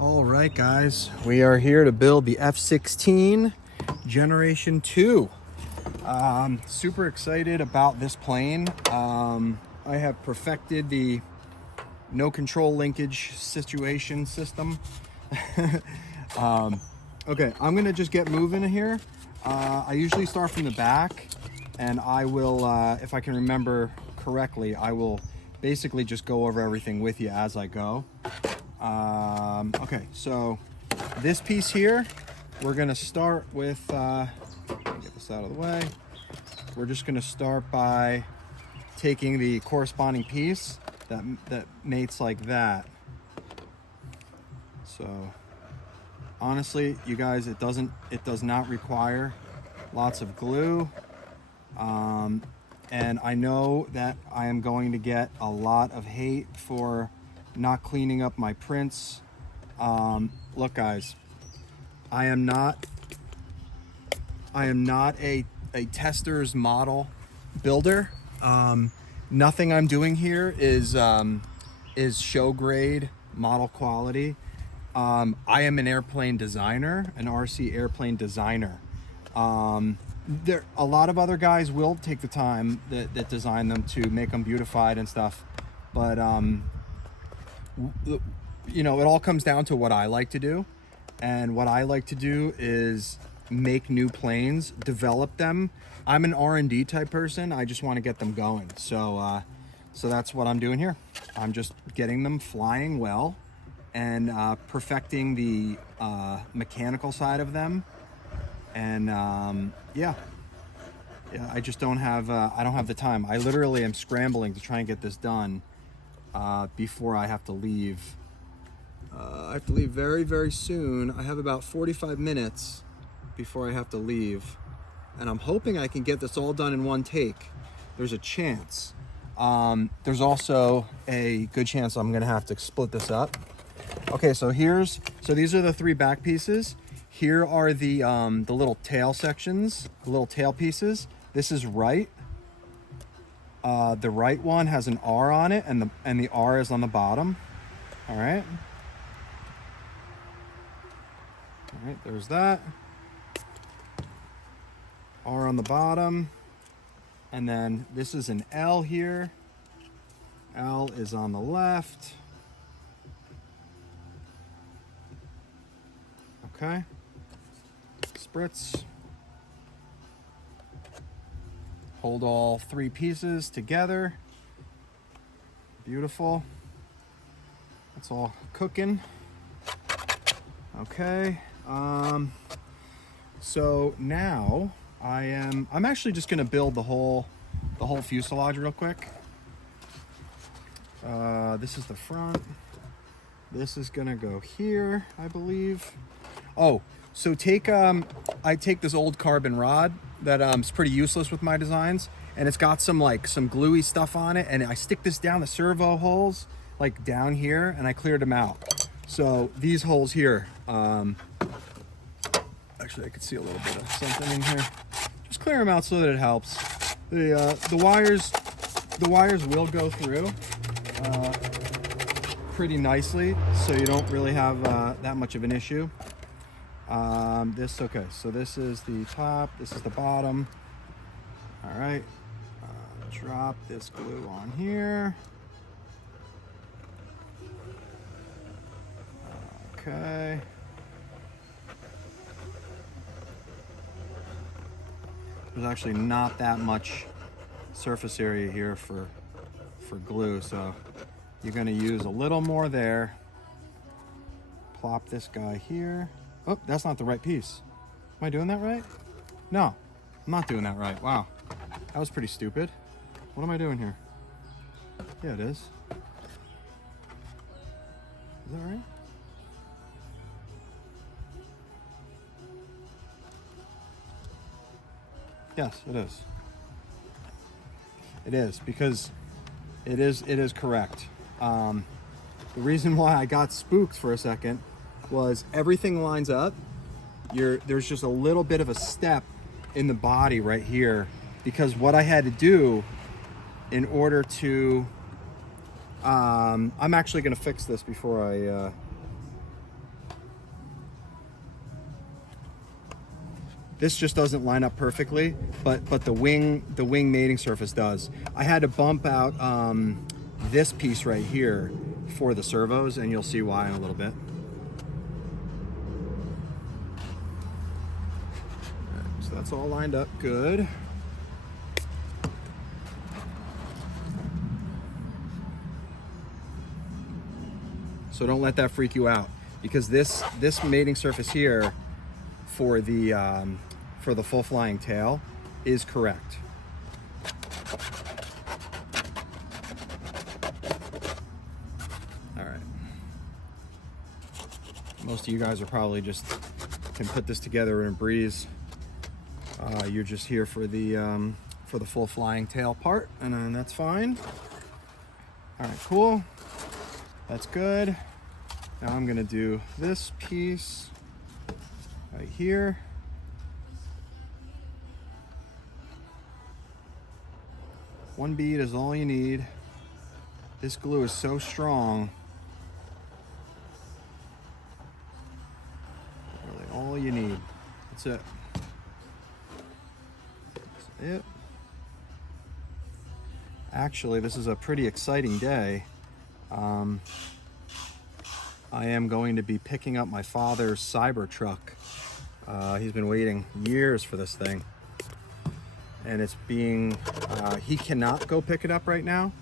All right, guys, we are here to build the F16 Generation 2. Super excited about this plane. I have perfected the no control linkage situation system. Okay, I'm gonna just get moving here. I usually start from the back, and I will, if I can remember correctly, I will basically just go over everything with you as I go. Okay, so this piece here, we're gonna start with, get this out of the way. We're just gonna start by taking the corresponding piece that mates like that. So honestly, you guys, it does not require lots of glue. And I know that I am going to get a lot of hate for not cleaning up my prints. Look, guys, I am not a tester's model builder. Nothing I'm doing here is show grade model quality. I am an airplane designer, an RC airplane designer. There, a lot of other guys will take the time that design them to make them beautified and stuff, but you know, it all comes down to what I like to do, and what I like to do is make new planes, develop them. I'm an R&D type person. I just want to get them going. So that's what I'm doing here. I'm just getting them flying well and perfecting the mechanical side of them. And yeah, I just don't have I don't have the time. I literally am scrambling to try and get this done before I have to leave. I have to leave very, very soon. I have about 45 minutes before I have to leave, and I'm hoping I can get this all done in one take. There's a chance. There's also a good chance I'm gonna have to split this up. Okay, so these are the three back pieces. Here are the little tail sections, the little tail pieces. This is right. The right one has an R on it, and the R is on the bottom. All right. All right, there's that. R on the bottom. And then this is an L here. L is on the left. Okay. Spritz. Hold all three pieces together. Beautiful. That's all cooking. Okay. So now I'm actually just gonna build the whole fuselage real quick. This is the front. This is gonna go here, I believe. Oh, so I take this old carbon rod that is pretty useless with my designs, and it's got some gluey stuff on it, and I stick this down the servo holes, like down here, and I cleared them out. So these holes here, actually I could see a little bit of something in here. Just clear them out so that it helps. The wires will go through pretty nicely, so you don't really have that much of an issue. Okay, so this is the top, this is the bottom. All right, drop this glue on here. Okay. There's actually not that much surface area here for glue, so you're going to use a little more there. Plop this guy here. Oh, that's not the right piece. Am I doing that right? No, I'm not doing that right. Wow, that was pretty stupid. What am I doing here? Yeah, it is. Is that right? Yes, it is. It is, because it is correct. The reason why I got spooked for a second was everything lines up. There's just a little bit of a step in the body right here, because what I had to do in order to I'm actually going to fix this before I This just doesn't line up perfectly, but the wing mating surface does. I had to bump out this piece right here for the servos, and you'll see why in a little bit. So that's all lined up good. So don't let that freak you out, because this mating surface here for the full flying tail is correct. All right. Most of you guys are probably just can put this together in a breeze. You're just here for the full flying tail part, and that's fine. All right, cool. That's good. Now I'm gonna do this piece right here. One bead is all you need. This glue is so strong. Really all you need. That's it. That's it. Actually, this is a pretty exciting day. I am going to be picking up my father's Cybertruck. He's been waiting years for this thing. And it's being, he cannot go pick it up right now.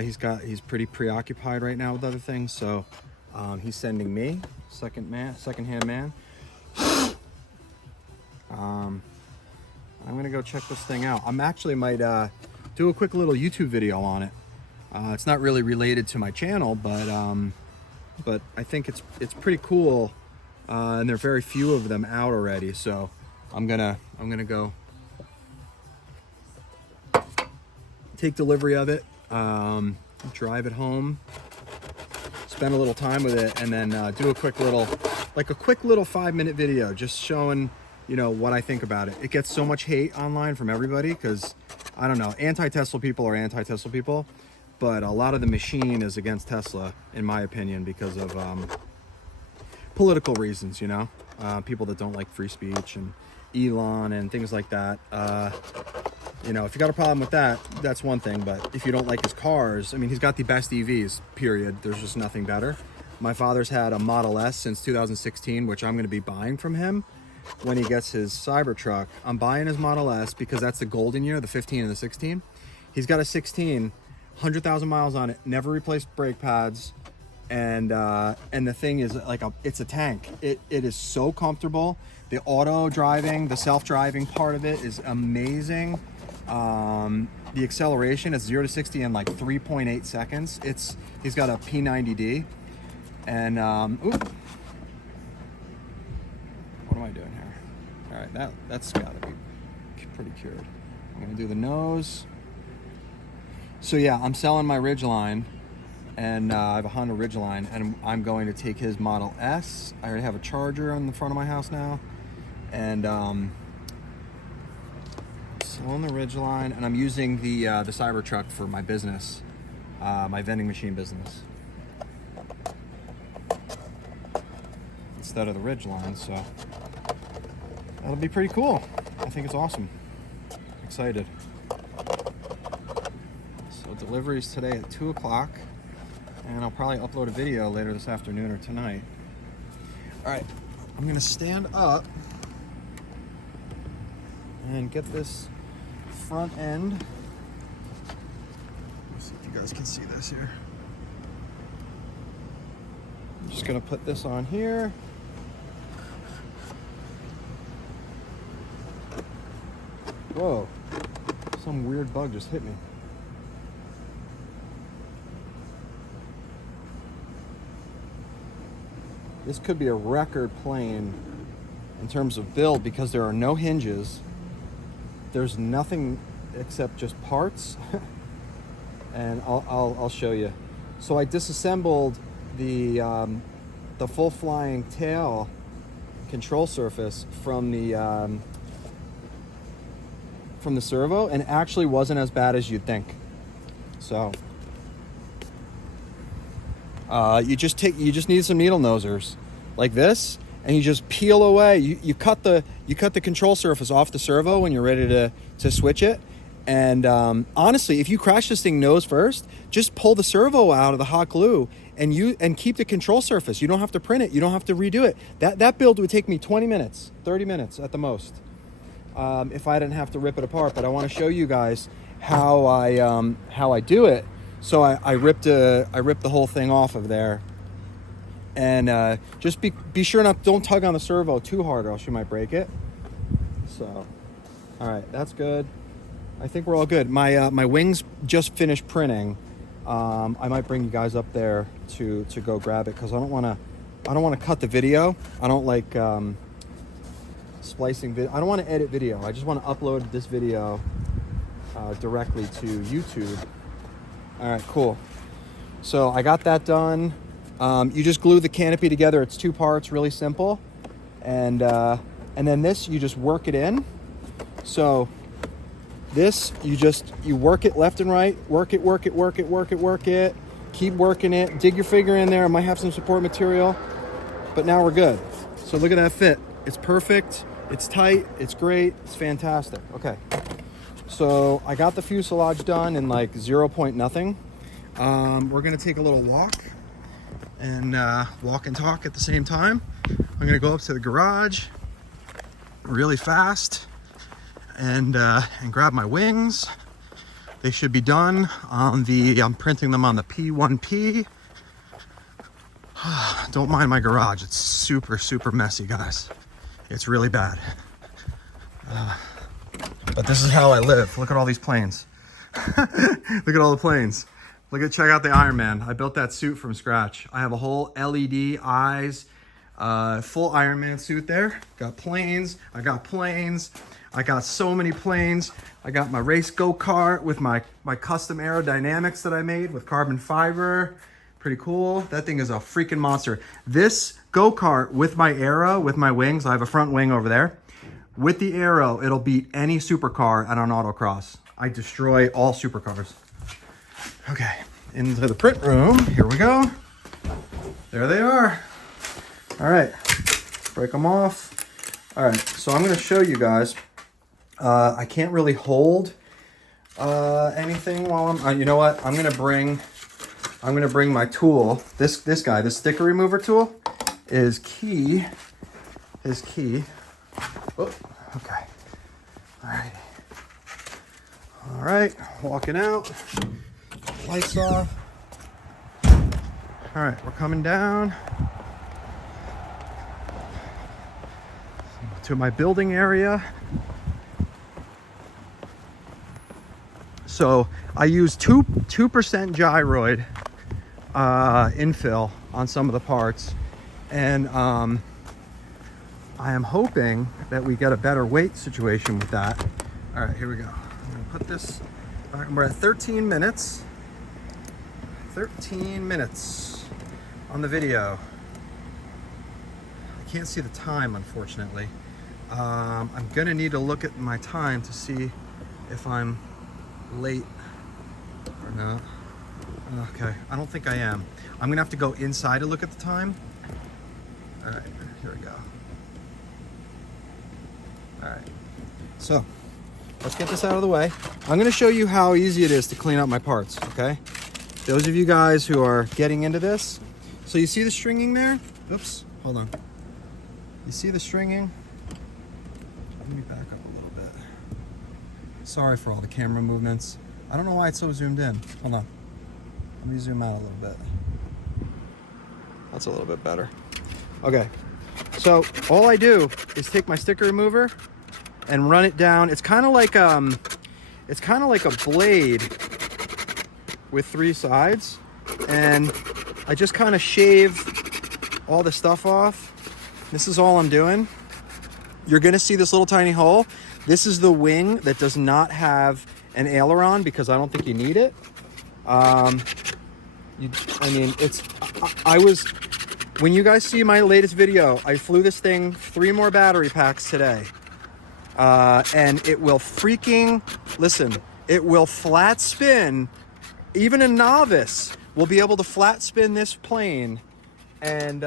He's pretty preoccupied right now with other things. So he's sending me, second-hand man. I'm gonna go check this thing out. I'm actually might do a quick little YouTube video on it. It's not really related to my channel, but I think it's pretty cool, and there are very few of them out already. So I'm gonna go take delivery of it, drive it home, spend a little time with it, and then do a quick little 5-minute video just showing, you know, what I think about it. It gets so much hate online from everybody because, I don't know, anti-Tesla people are anti-Tesla people, but a lot of the machine is against Tesla, in my opinion, because of political reasons, you know? People that don't like free speech and Elon and things like that. You know, if you got a problem with that, that's one thing, but if you don't like his cars, I mean, he's got the best EVs, period. There's just nothing better. My father's had a Model S since 2016, which I'm gonna be buying from him when he gets his Cybertruck. I'm buying his Model S because that's the golden year, the 15 and the 16. He's got a 16, 100,000 miles on it, never replaced brake pads, and the thing is like it's a tank. It is so comfortable. The auto driving, the self-driving part of it is amazing. The acceleration is 0 to 60 in like 3.8 seconds. He's got a P90D, and what am I doing here? All right, that's gotta be pretty cured. I'm gonna do the nose. So yeah, I'm selling my Ridgeline, and I have a Honda Ridgeline, and I'm going to take his Model S. I already have a charger on the front of my house now, and selling the Ridgeline, and I'm using the Cybertruck for my business, my vending machine business, instead of the Ridgeline. So that'll be pretty cool. I think it's awesome. Excited. So delivery's today at 2 o'clock, and I'll probably upload a video later this afternoon or tonight. All right, I'm gonna stand up and get this front end. Let's see if you guys can see this here. I'm just gonna put this on here. Whoa, some weird bug just hit me. This could be a record plane in terms of build because there are no hinges. There's nothing except just parts. And I'll show you. So I disassembled the full flying tail control surface from the servo, and it actually wasn't as bad as you'd think. So you just need some needle nosers like this, and you just peel away. You cut the control surface off the servo when you're ready to switch it. And honestly, if you crash this thing nose first, just pull the servo out of the hot glue and keep the control surface. You don't have to print it. You don't have to redo it. That build would take me 20 minutes, 30 minutes at the most, if I didn't have to rip it apart. But I want to show you guys how I do it. So I ripped the whole thing off of there. And just be sure don't tug on the servo too hard, or else you might break it. So, all right, that's good. I think we're all good. My wings just finished printing. I might bring you guys up there to go grab it, because I don't want to cut the video. I don't like splicing video. I don't want to edit video. I just want to upload this video directly to YouTube. All right, cool. So I got that done. You just glue the canopy together. It's 2 parts, really simple. And then this, you just work it in. So this, you work it left and right, work it, keep working it, dig your finger in there. I might have some support material, but now we're good. So look at that fit. It's perfect, it's tight, it's great, it's fantastic. Okay, so I got the fuselage done in like 0 point nothing. We're gonna take a little walk and walk and talk at the same time. I'm gonna go up to the garage really fast and grab my wings. They should be done on I'm printing them on the P1P. Don't mind my garage. It's super, super messy, guys. It's really bad. But this is how I live. Look at all these planes. Look at all the planes. Check out the Iron Man. I built that suit from scratch. I have a whole LED eyes, full Iron Man suit there. Got planes. I got planes. I got so many planes. I got my race go-kart with my custom aerodynamics that I made with carbon fiber. Pretty cool. That thing is a freaking monster. This go-kart with my aero, with my wings, I have a front wing over there. With the aero, it'll beat any supercar at an autocross. I destroy all supercars. Okay, into the print room. Here we go. There they are. All right, break them off. All right, so I'm gonna show you guys. I can't really hold anything while I'm. You know what? I'm gonna bring my tool. This guy, this sticker remover tool, is key. Is key. Oh, okay. All right. All right. Walking out. Lights off. All right, we're coming down to my building area. So I use 2% gyroid infill on some of the parts, and I am hoping that we get a better weight situation with that. All right, here we go. I'm gonna put this back. We're at 13 minutes. 13 minutes on the video. I can't see the time, unfortunately. I'm gonna need to look at my time to see if I'm late or not. Okay, I don't think I am. I'm gonna have to go inside to look at the time. All right, here we go. All right, so let's get this out of the way. I'm gonna show you how easy it is to clean up my parts, okay? Those of you guys who are getting into this. So you see the stringing there? Oops, hold on. You see the stringing? Let me back up a little bit. Sorry for all the camera movements. I don't know why it's so zoomed in. Hold on. Let me zoom out a little bit. That's a little bit better. Okay, so all I do is take my sticker remover and run it down. It's kind of like a blade with 3 sides, and I just kind of shave all the stuff off. This is all I'm doing. You're gonna see this little tiny hole. This is the wing that does not have an aileron because I don't think you need it. When you guys see my latest video, I flew this thing 3 more battery packs today. And it will it will flat spin. Even a novice will be able to flat spin this plane and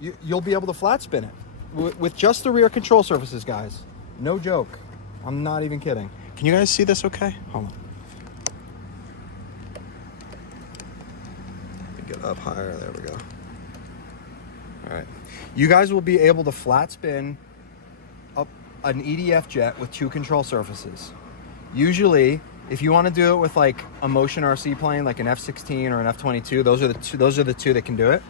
you'll be able to flat spin it with just the rear control surfaces, guys. No joke. I'm not even kidding. Can you guys see this okay? Hold on. Let me get up higher. There we go. All right. You guys will be able to flat spin up an EDF jet with 2 control surfaces. Usually, if you want to do it with like a motion RC plane, like an F16 or an F22, those are the two that can do it.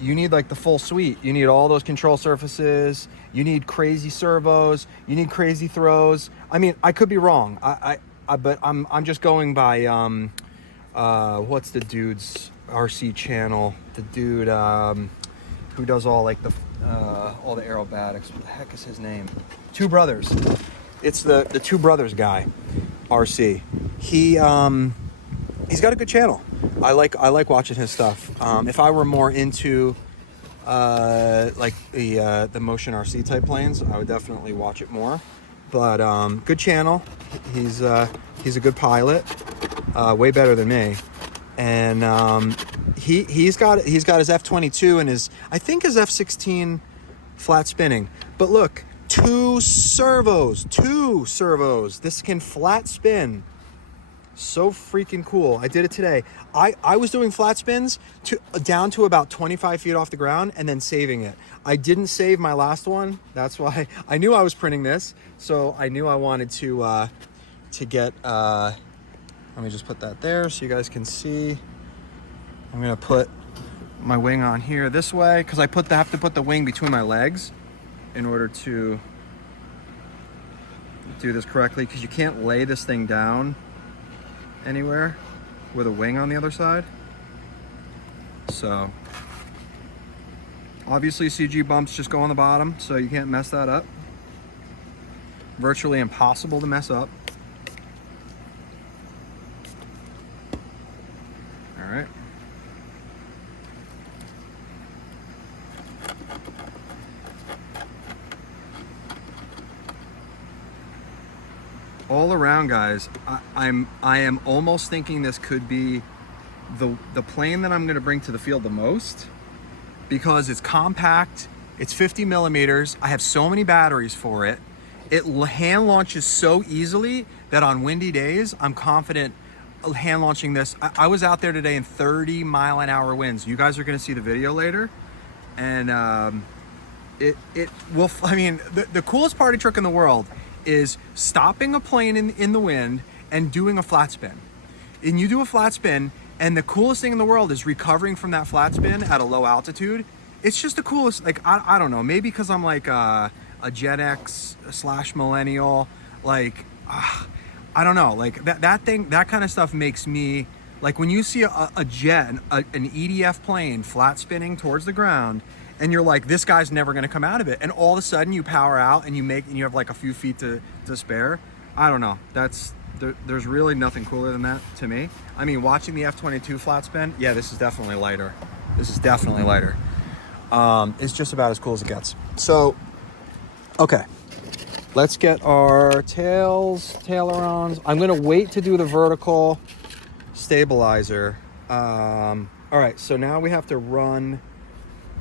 You need like the full suite. You need all those control surfaces. You need crazy servos. You need crazy throws. I mean, I could be wrong. But I'm just going by what's the dude's RC channel? The dude who does all like all the aerobatics. What the heck is his name? Two Brothers. It's the Two Brothers guy, RC. He's got a good channel. I like watching his stuff. If I were more into like the motion RC type planes, I would definitely watch it more. But good channel. He's a good pilot, way better than me. And he's got his F22 and I think his F16 flat spinning. But look, 2 servos. This can flat spin. So freaking cool. I did it today. I was doing flat spins down to about 25 feet off the ground and then saving it. I didn't save my last one. That's why I knew I was printing this. So I knew I wanted to get, let me just put that there so you guys can see. I'm gonna put my wing on here this way because I have to put the wing between my legs in order to do this correctly, because you can't lay this thing down anywhere with a wing on the other side. So obviously CG bumps just go on the bottom, so you can't mess that up. Virtually impossible to mess up. All right. All around, guys, I am almost thinking this could be the plane that I'm going to bring to the field the most, because it's compact, it's 50 millimeters, I have so many batteries for it, it hand launches so easily that on windy days, I'm confident hand launching this. I was out there today in 30-mile-an-hour winds. You guys are going to see the video later, and it will, I mean, the coolest party trick in the world is stopping a plane in the wind and doing a flat spin. And you do a flat spin, and the coolest thing in the world is recovering from that flat spin at a low altitude. It's just the coolest. Like, I don't know, maybe because I'm like a Gen X / millennial, like, I don't know, like that kind of stuff makes me, like, when you see a jet, an EDF plane flat spinning towards the ground, and you're like, this guy's never gonna come out of it, and all of a sudden you power out and you have like a few feet to spare. I don't know, there's really nothing cooler than that to me. I mean, watching the F22 flat spin, yeah, this is definitely lighter. It's just about as cool as it gets. So, okay, let's get our ailerons. I'm gonna wait to do the vertical stabilizer. All right, so now we have to run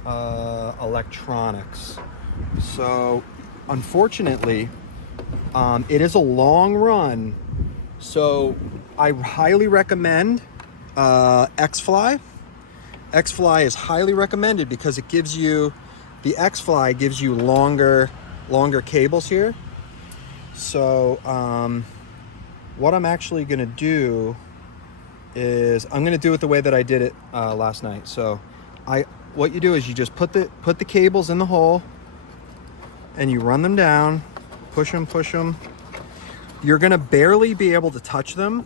electronics. So unfortunately, it is a long run, so I highly recommend X-Fly. X-Fly is highly recommended because it gives you, the X-Fly gives you longer cables here. So what I'm actually gonna do is I'm gonna do it the way that I did it last night. So what you do is you just put the cables in the hole and you run them down, push them. You're gonna barely be able to touch them.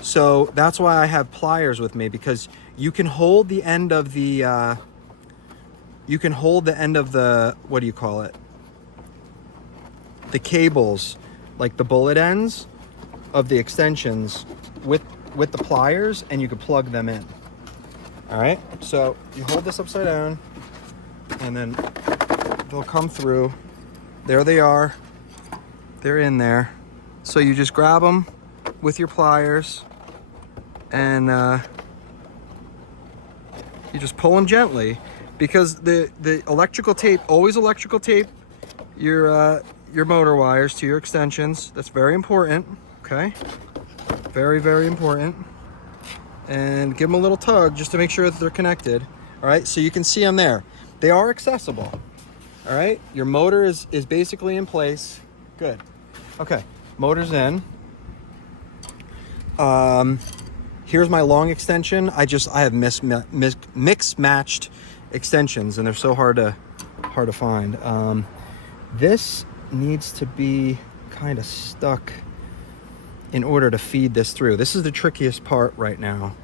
So that's why I have pliers with me, because you can hold the end of the, what do you call it? The cables, like the bullet ends of the extensions with the pliers, and you can plug them in. All right, so you hold this upside down and then they'll come through. There they are, they're in there. So you just grab them with your pliers and you just pull them gently. because the electrical tape, always electrical tape your motor wires to your extensions. That's very important, okay? Very, very important. And give them a little tug just to make sure that they're connected. All right, so you can see them there. They are accessible. All right, your motor is basically in place. Good. Okay, motor's in. Here's my long extension. I have mix matched extensions, and they're so hard to find. This needs to be kind of stuck in order to feed this through. This is the trickiest part right now.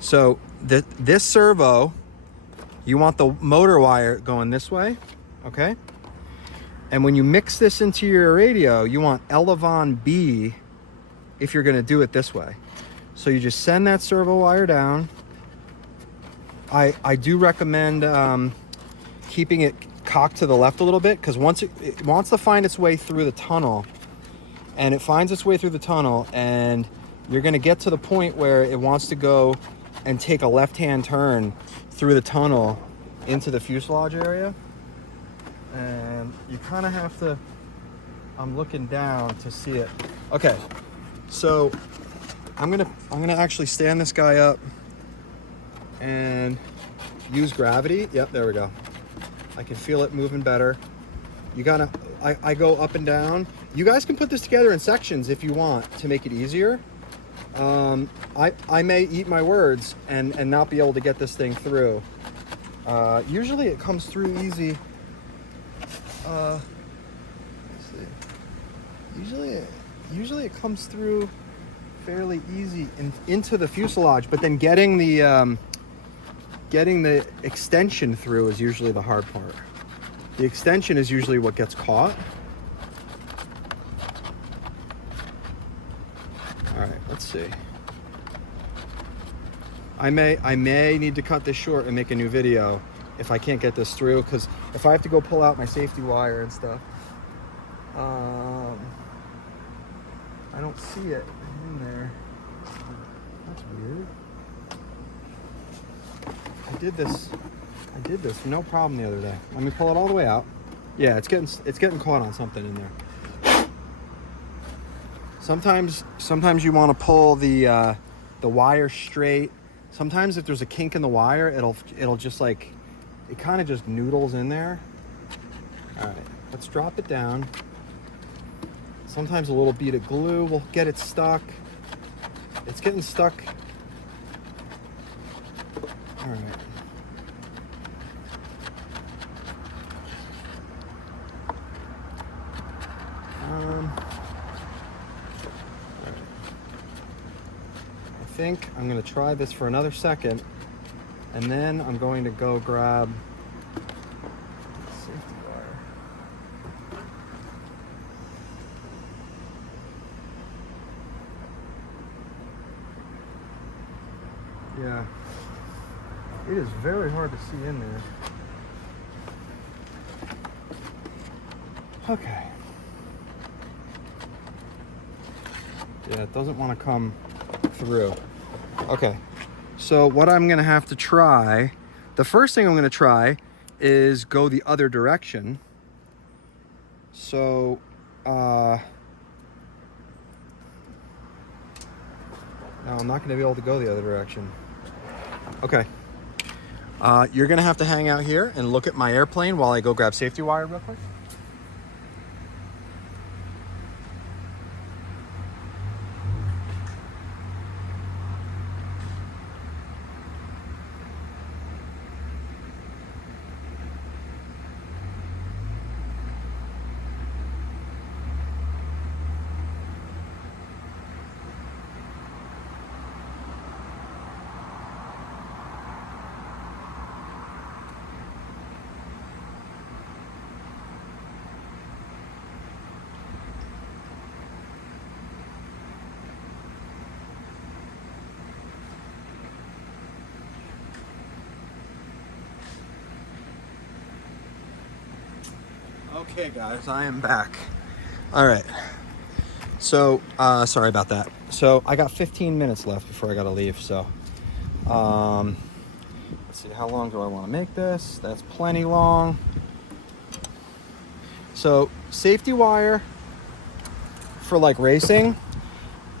So this servo, you want the motor wire going this way, okay? And when you mix this into your radio, you want Elevon B if you're gonna do it this way. So you just send that servo wire down. I do recommend keeping it cocked to the left a little bit, because once it wants to find its way through the tunnel, and it finds its way through the tunnel, and you're gonna get to the point where it wants to go and take a left-hand turn through the tunnel into the fuselage area. And you kind of have to, I'm looking down to see it. Okay, so I'm gonna actually stand this guy up and use gravity. Yep, there we go. I can feel it moving better. You gotta, I go up and down. You guys can put this together in sections if you want to make it easier. I may eat my words and not be able to get this thing through. Usually it comes through easy. Let's see. Usually it comes through fairly easy into the fuselage, but then getting the extension through is usually the hard part. The extension is usually what gets caught. All right, let's see. I may need to cut this short and make a new video if I can't get this through, because if I have to go pull out my safety wire and stuff, I don't see it in there. That's weird. I did this no problem the other day. Let me pull it all the way out. Yeah, it's getting caught on something in there. Sometimes you want to pull the wire straight. Sometimes if there's a kink in the wire, it'll just like, it kind of just noodles in there. All right, let's drop it down. Sometimes a little bead of glue will get it stuck. It's getting stuck. All right. I think I'm going to try this for another second, and then I'm going to go grab safety wire. Yeah, it is very hard to see in there. Okay. Yeah, it doesn't want to come through. Okay, so what I'm gonna have to try, the first thing I'm gonna try is go the other direction. So, no, I'm not gonna be able to go the other direction. Okay, you're gonna have to hang out here and look at my airplane while I go grab safety wire real quick. Okay guys, I am back. All right, so sorry about that. So I got 15 minutes left before I gotta leave, so Let's see, how long do I want to make this? That's plenty long. So safety wire for like racing,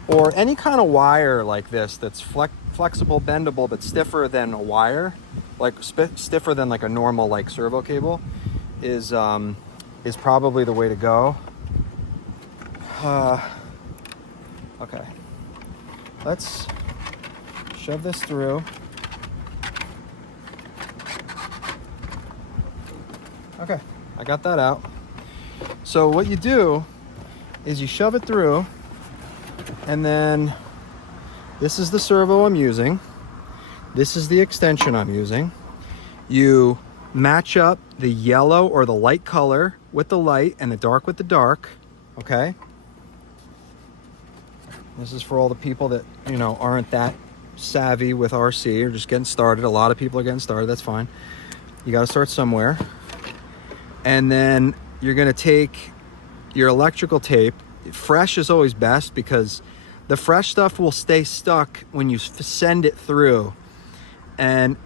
or any kind of wire like this that's flexible, bendable, but stiffer than a wire, like stiffer than like a normal like servo cable, is probably the way to go. Okay, let's shove this through. Okay, I got that out. So what you do is you shove it through, and then this is the servo I'm using. This is the extension I'm using. You match up the yellow or the light color with the light and the dark with the dark, okay? This is for all the people that, you know, aren't that savvy with RC or just getting started. A lot of people are getting started, that's fine. You gotta start somewhere. And then you're gonna take your electrical tape. Fresh is always best because the fresh stuff will stay stuck when you send it through. And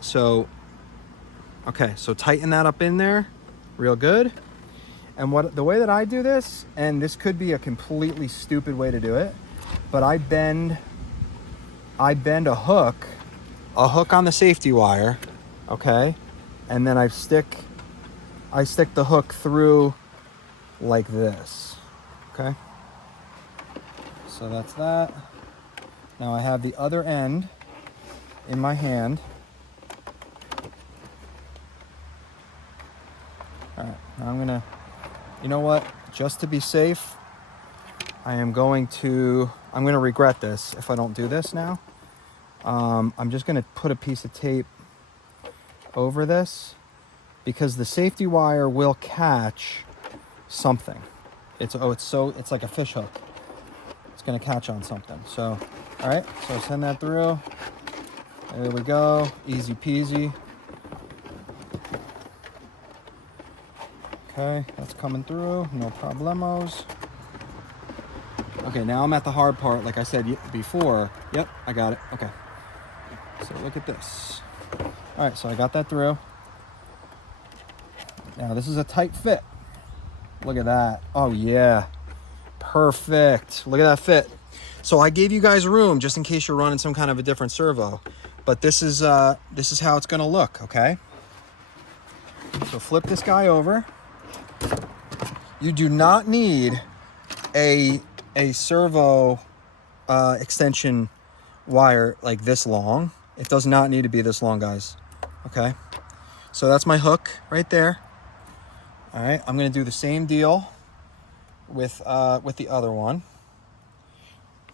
so tighten that up in there real good. And the way that I do this, and this could be a completely stupid way to do it, but I bend a hook on the safety wire, okay? And then I stick the hook through like this, okay? So that's that. Now I have the other end in my hand. All right, now I'm gonna, you know what? Just to be safe, I'm gonna regret this if I don't do this now. I'm just gonna put a piece of tape over this because the safety wire will catch something. It's like a fish hook. It's gonna catch on something. So, all right, so send that through. There we go, easy peasy. Okay, that's coming through, no problemos. Okay, now I'm at the hard part, like I said before. Yep, I got it, okay. So look at this. All right, so I got that through. Now this is a tight fit. Look at that, oh yeah, perfect. Look at that fit. So I gave you guys room just in case you're running some kind of a different servo, but this is how it's gonna look, okay? So flip this guy over. You do not need a servo extension wire like this long. It does not need to be this long, guys. Okay, so that's my hook right there. All right, I'm gonna do the same deal with the other one.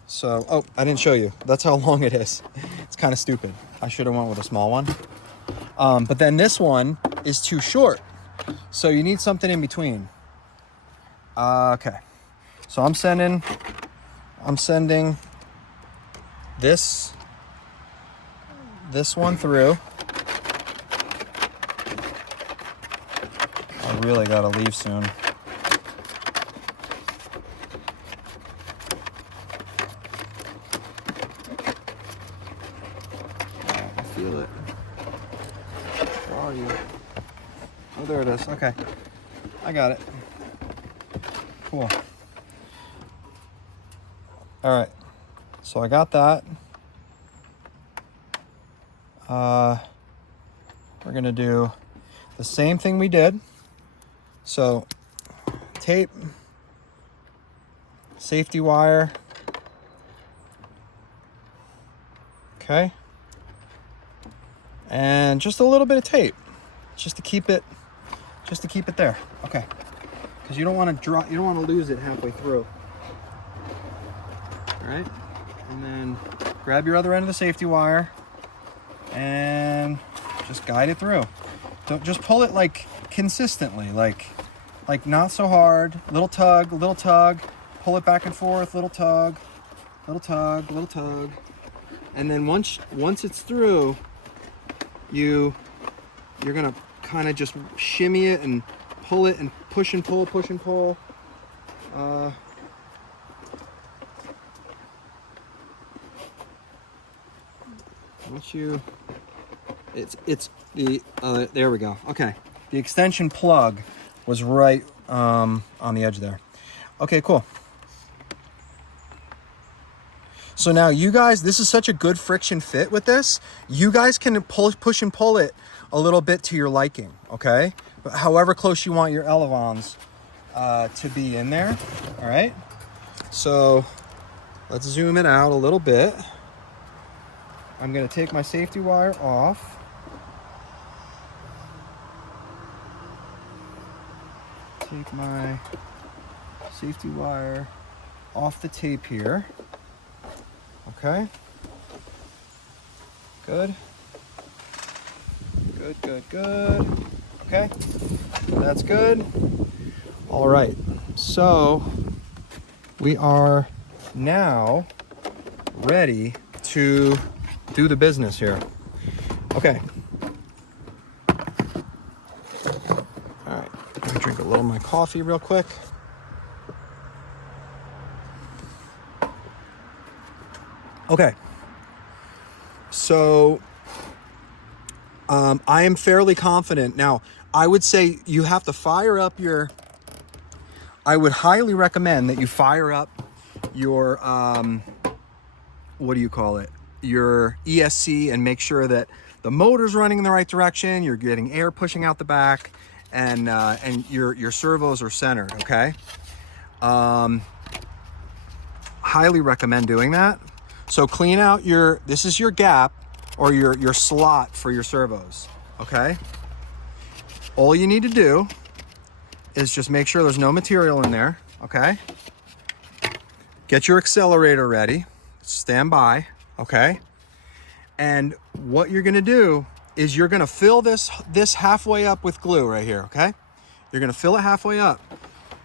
So, oh, I didn't show you. That's how long it is. It's kind of stupid. I should have went with a small one. But then this one is too short. So you need something in between. Okay, so I'm sending this one through. I really gotta leave soon. I feel it. Where are you? Oh, there it is. Okay, I got it. Cool. All right, so I got that. We're gonna do the same thing we did. So tape, safety wire, okay, and just a little bit of tape, just to keep it there, okay, because you don't want to lose it halfway through. All right, and then grab your other end of the safety wire and just guide it through. Don't just pull it like consistently, like not so hard. Little tug, pull it back and forth, little tug, and then once it's through, you're gonna kind of just shimmy it and pull it and push and pull. Once you It's the, there we go. Okay. The extension plug was right on the edge there. Okay, cool. So now you guys, this is such a good friction fit with this. You guys can push and pull it a little bit to your liking, okay? But however close you want your elevons to be in there, all right? So let's zoom it out a little bit. I'm gonna take my safety wire off. Take my safety wire off the tape here. Okay. Good. Good, good, good. Okay. That's good. All right. So we are now ready to do the business here. Okay. All right. Let me drink a little of my coffee real quick. Okay. So I am fairly confident. Now, I would say you have to fire up your, I would highly recommend that you fire up your, what do you call it? Your ESC, and make sure that the motor's running in the right direction, you're getting air pushing out the back, and your servos are centered, okay? Highly recommend doing that. So clean out your, this is your gap or your slot for your servos, okay? All you need to do is just make sure there's no material in there, okay? Get your accelerator ready, stand by, okay? And what you're gonna do is you're gonna fill this halfway up with glue right here, okay? You're gonna fill it halfway up.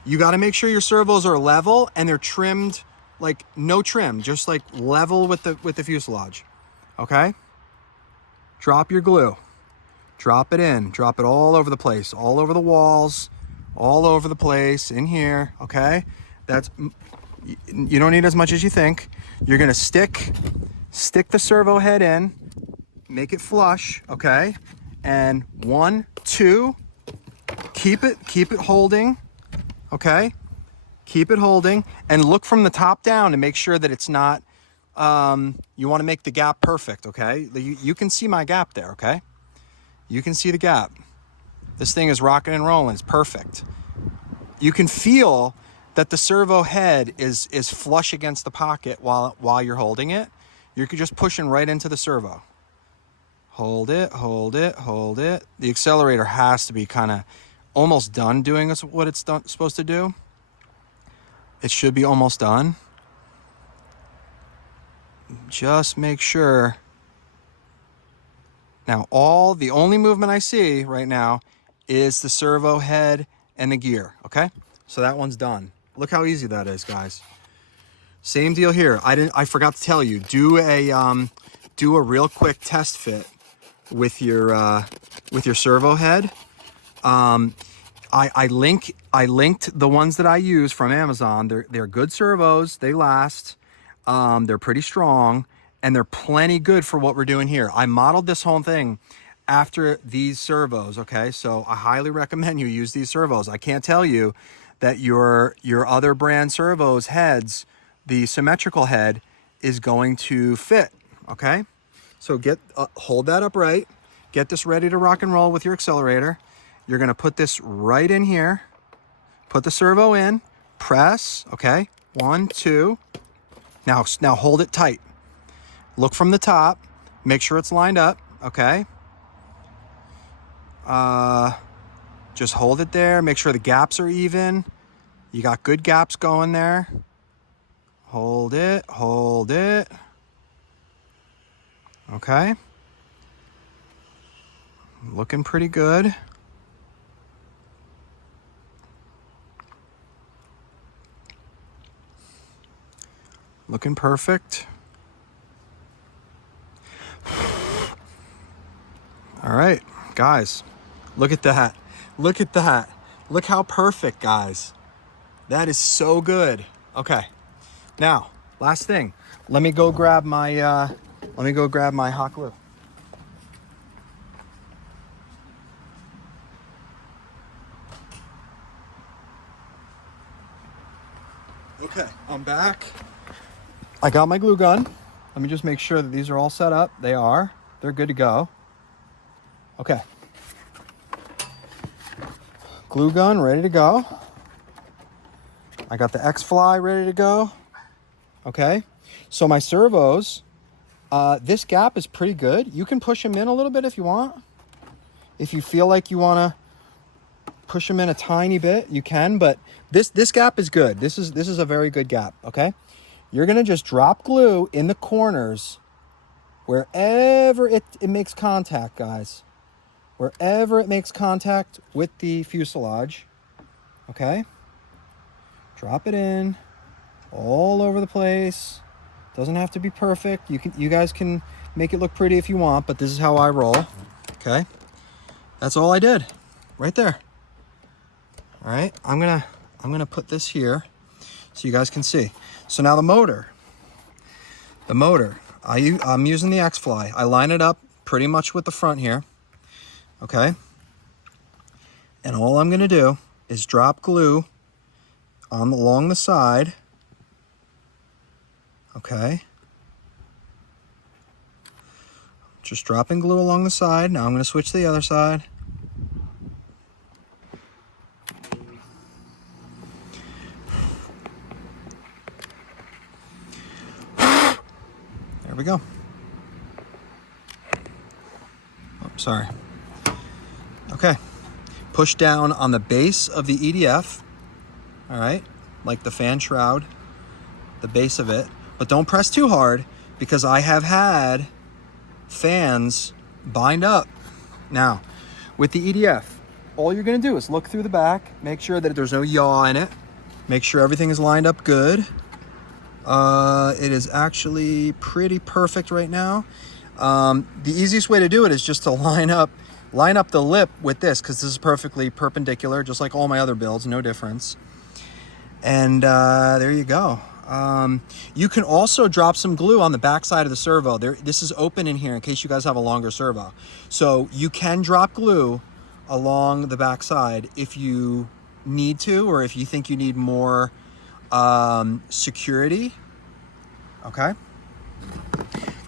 You gotta make sure your servos are level and they're trimmed, like no trim, just like level with the fuselage, okay? Drop your glue, drop it in, drop it all over the place, all over the walls, all over the place, in here, okay? That's, you don't need as much as you think. You're gonna stick the servo head in, make it flush, okay? And 1, 2, keep it holding, okay? Keep it holding, and look from the top down to make sure that it's not, you wanna make the gap perfect, okay? You can see my gap there, okay? You can see the gap. This thing is rocking and rolling, it's perfect. You can feel that the servo head is flush against the pocket while you're holding it. You're just pushing right into the servo. Hold it, hold it, hold it. The accelerator has to be kind of almost done doing what it's supposed to do. It should be almost done. Just make sure. Now, the only movement I see right now is the servo head and the gear, okay? So that one's done. Look how easy that is, guys. Same deal here. I forgot to tell you, do a real quick test fit with your servo head. I linked the ones that I use from Amazon. They're good servos. They last. They're pretty strong, and they're plenty good for what we're doing here. I modeled this whole thing after these servos, okay? So I highly recommend you use these servos. I can't tell you that your other brand servos heads, the symmetrical head, is going to fit, okay? So hold that upright. Get this ready to rock and roll with your accelerator. You're gonna put this right in here. Put the servo in, press, okay? 1, 2. Now hold it tight. Look from the top, make sure it's lined up, okay? Just hold it there, make sure the gaps are even. You got good gaps going there. Hold it, hold it. Okay. Looking pretty good. Looking perfect. All right, guys, look at that. Look at that. Look how perfect, guys. That is so good. Okay, now, last thing. Let me go grab my hot glue. Okay, I'm back. I got my glue gun. Let me just make sure that these are all set up. They are. They're good to go. Okay. Glue gun ready to go. I got the X-Fly ready to go. Okay. So my servos, this gap is pretty good. You can push them in a little bit if you want. If you feel like you want to push them in a tiny bit, you can, but this gap is good. This is a very good gap, okay? You're going to just drop glue in the corners wherever it makes contact, guys. Wherever it makes contact with the fuselage, okay? Drop it in all over the place. Doesn't have to be perfect. You guys can make it look pretty if you want, but this is how I roll, okay? That's all I did, right there. All right, I'm gonna put this here so you guys can see. So now the motor, I'm using the X-Fly. I line it up pretty much with the front here, okay? And all I'm gonna do is drop glue along the side, okay? Just dropping glue along the side. Now I'm gonna switch to the other side. There we go. Oh, sorry. Okay. Push down on the base of the EDF. All right. Like the fan shroud, the base of it. But don't press too hard because I have had fans bind up. Now, with the EDF, all you're going to do is look through the back, make sure that there's no yaw in it, make sure everything is lined up good. It is actually pretty perfect right now. The easiest way to do it is just to line up the lip with this, because this is perfectly perpendicular, just like all my other builds, no difference. And there you go. You can also drop some glue on the back side of the servo. This is open in here in case you guys have a longer servo. So you can drop glue along the back side if you need to, or if you think you need more security. Okay.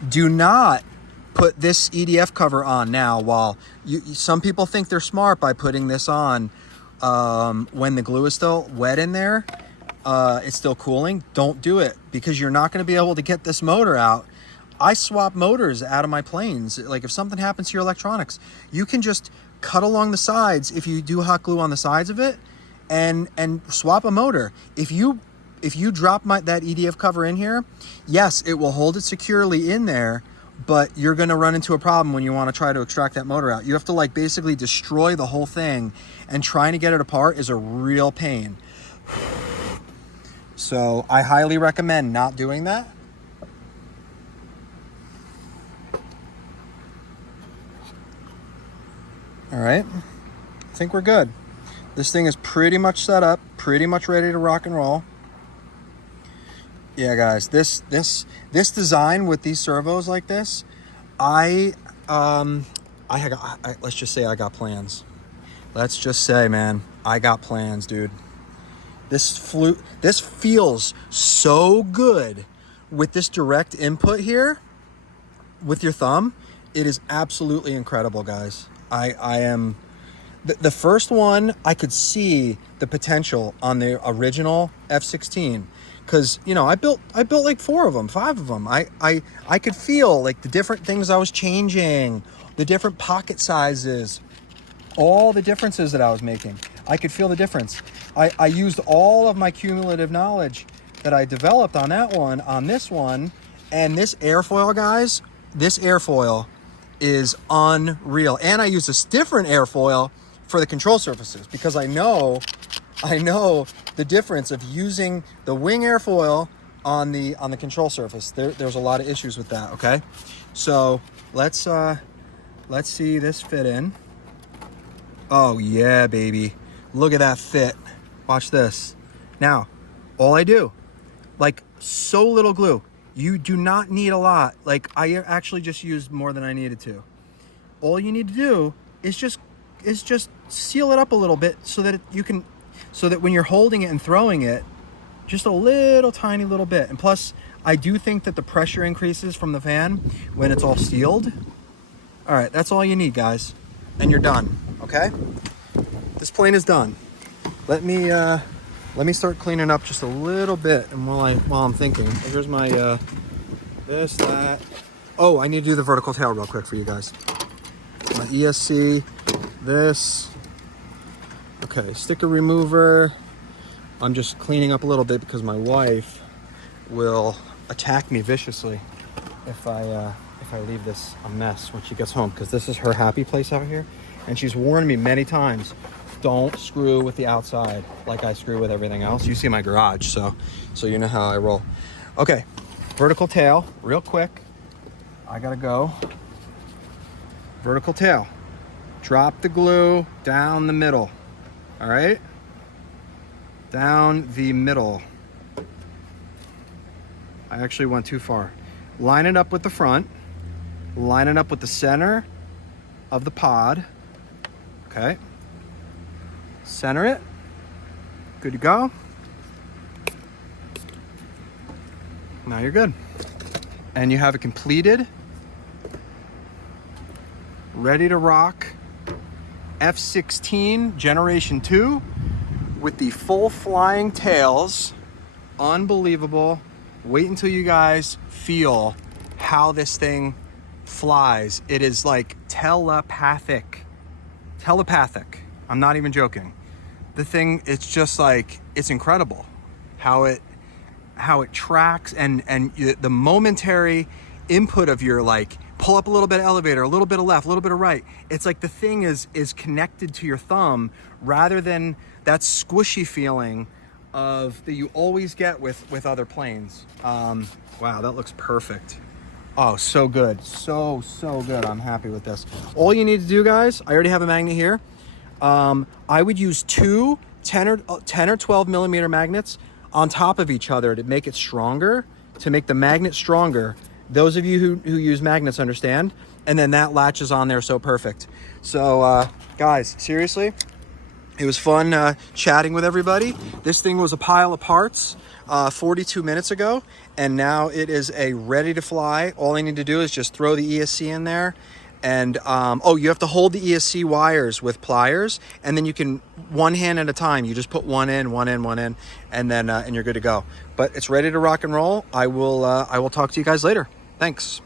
Do not put this EDF cover on now while some people think they're smart by putting this on when the glue is still wet in there. It's still cooling. Don't do it, because you're not going to be able to get this motor out. I swap motors out of my planes. Like if something happens to your electronics, you can just cut along the sides if you do hot glue on the sides of it and swap a motor. If you drop that EDF cover in here, yes, it will hold it securely in there, but you're going to run into a problem when you want to try to extract that motor out. You have to like basically destroy the whole thing, and trying to get it apart is a real pain. So I highly recommend not doing that. All right, I think we're good. This thing is pretty much set up, pretty much ready to rock and roll. Yeah, guys, this design with these servos like this, let's just say I got plans. Let's just say, man, I got plans, dude. This feels so good with this direct input here with your thumb. It is absolutely incredible, guys. I am the first one. I could see the potential on the original F16, because I built like 5 of them. I could feel like the different things I was changing, the different pocket sizes, all the differences that I was making. I could feel the difference. I used all of my cumulative knowledge that I developed on that one, on this one, and this airfoil, guys, this airfoil is unreal. And I used a different airfoil for the control surfaces, because I know the difference of using the wing airfoil on the control surface. There's a lot of issues with that, okay? So let's see this fit in. Oh yeah, baby. Look at that fit. Watch this. Now, all I do, like so little glue. You do not need a lot. Like I actually just used more than I needed to. All you need to do is just seal it up a little bit so that when you're holding it and throwing it, just a little tiny little bit. And plus, I do think that the pressure increases from the fan when it's all sealed. All right, that's all you need, guys. And you're done, okay? This plane is done. Let me start cleaning up just a little bit. And while I'm thinking, here's my, this, that. Oh, I need to do the vertical tail real quick for you guys. My ESC, this. Okay, sticker remover. I'm just cleaning up a little bit because my wife will attack me viciously if I leave this a mess when she gets home, because this is her happy place out here, and she's warned me many times, don't screw with the outside like I screw with everything else. You see my garage, so you know how I roll. Okay, vertical tail, real quick. I gotta go. Vertical tail. Drop the glue down the middle. All right? Down the middle. I actually went too far. Line it up with the front. Line it up with the center of the pod. Okay. Center it. Good to go. Now you're good. And you have a completed, ready to rock F16 Generation 2 with the full flying tails. Unbelievable. Wait until you guys feel how this thing flies. It is like telepathic. Telepathic. I'm not even joking. The thing, it's just like, it's incredible how it tracks, and the momentary input of your, like, pull up a little bit of elevator, a little bit of left, a little bit of right. It's like the thing is connected to your thumb rather than that squishy feeling of that you always get with other planes. Wow, that looks perfect. Oh, so good. So good. I'm happy with this. All you need to do, guys, I already have a magnet here. I would use two 10 or 12 millimeter magnets on top of each other to make it stronger, to make the magnet stronger. Those of you who use magnets understand. And then that latches on there so perfect. So guys, seriously, it was fun chatting with everybody. This thing was a pile of parts 42 minutes ago, and now it is a ready to fly. All I need to do is just throw the ESC in there. And oh, you have to hold the ESC wires with pliers, and then you can, one hand at a time, you just put one in, and then and you're good to go. But it's ready to rock and roll. I will talk to you guys later. Thanks.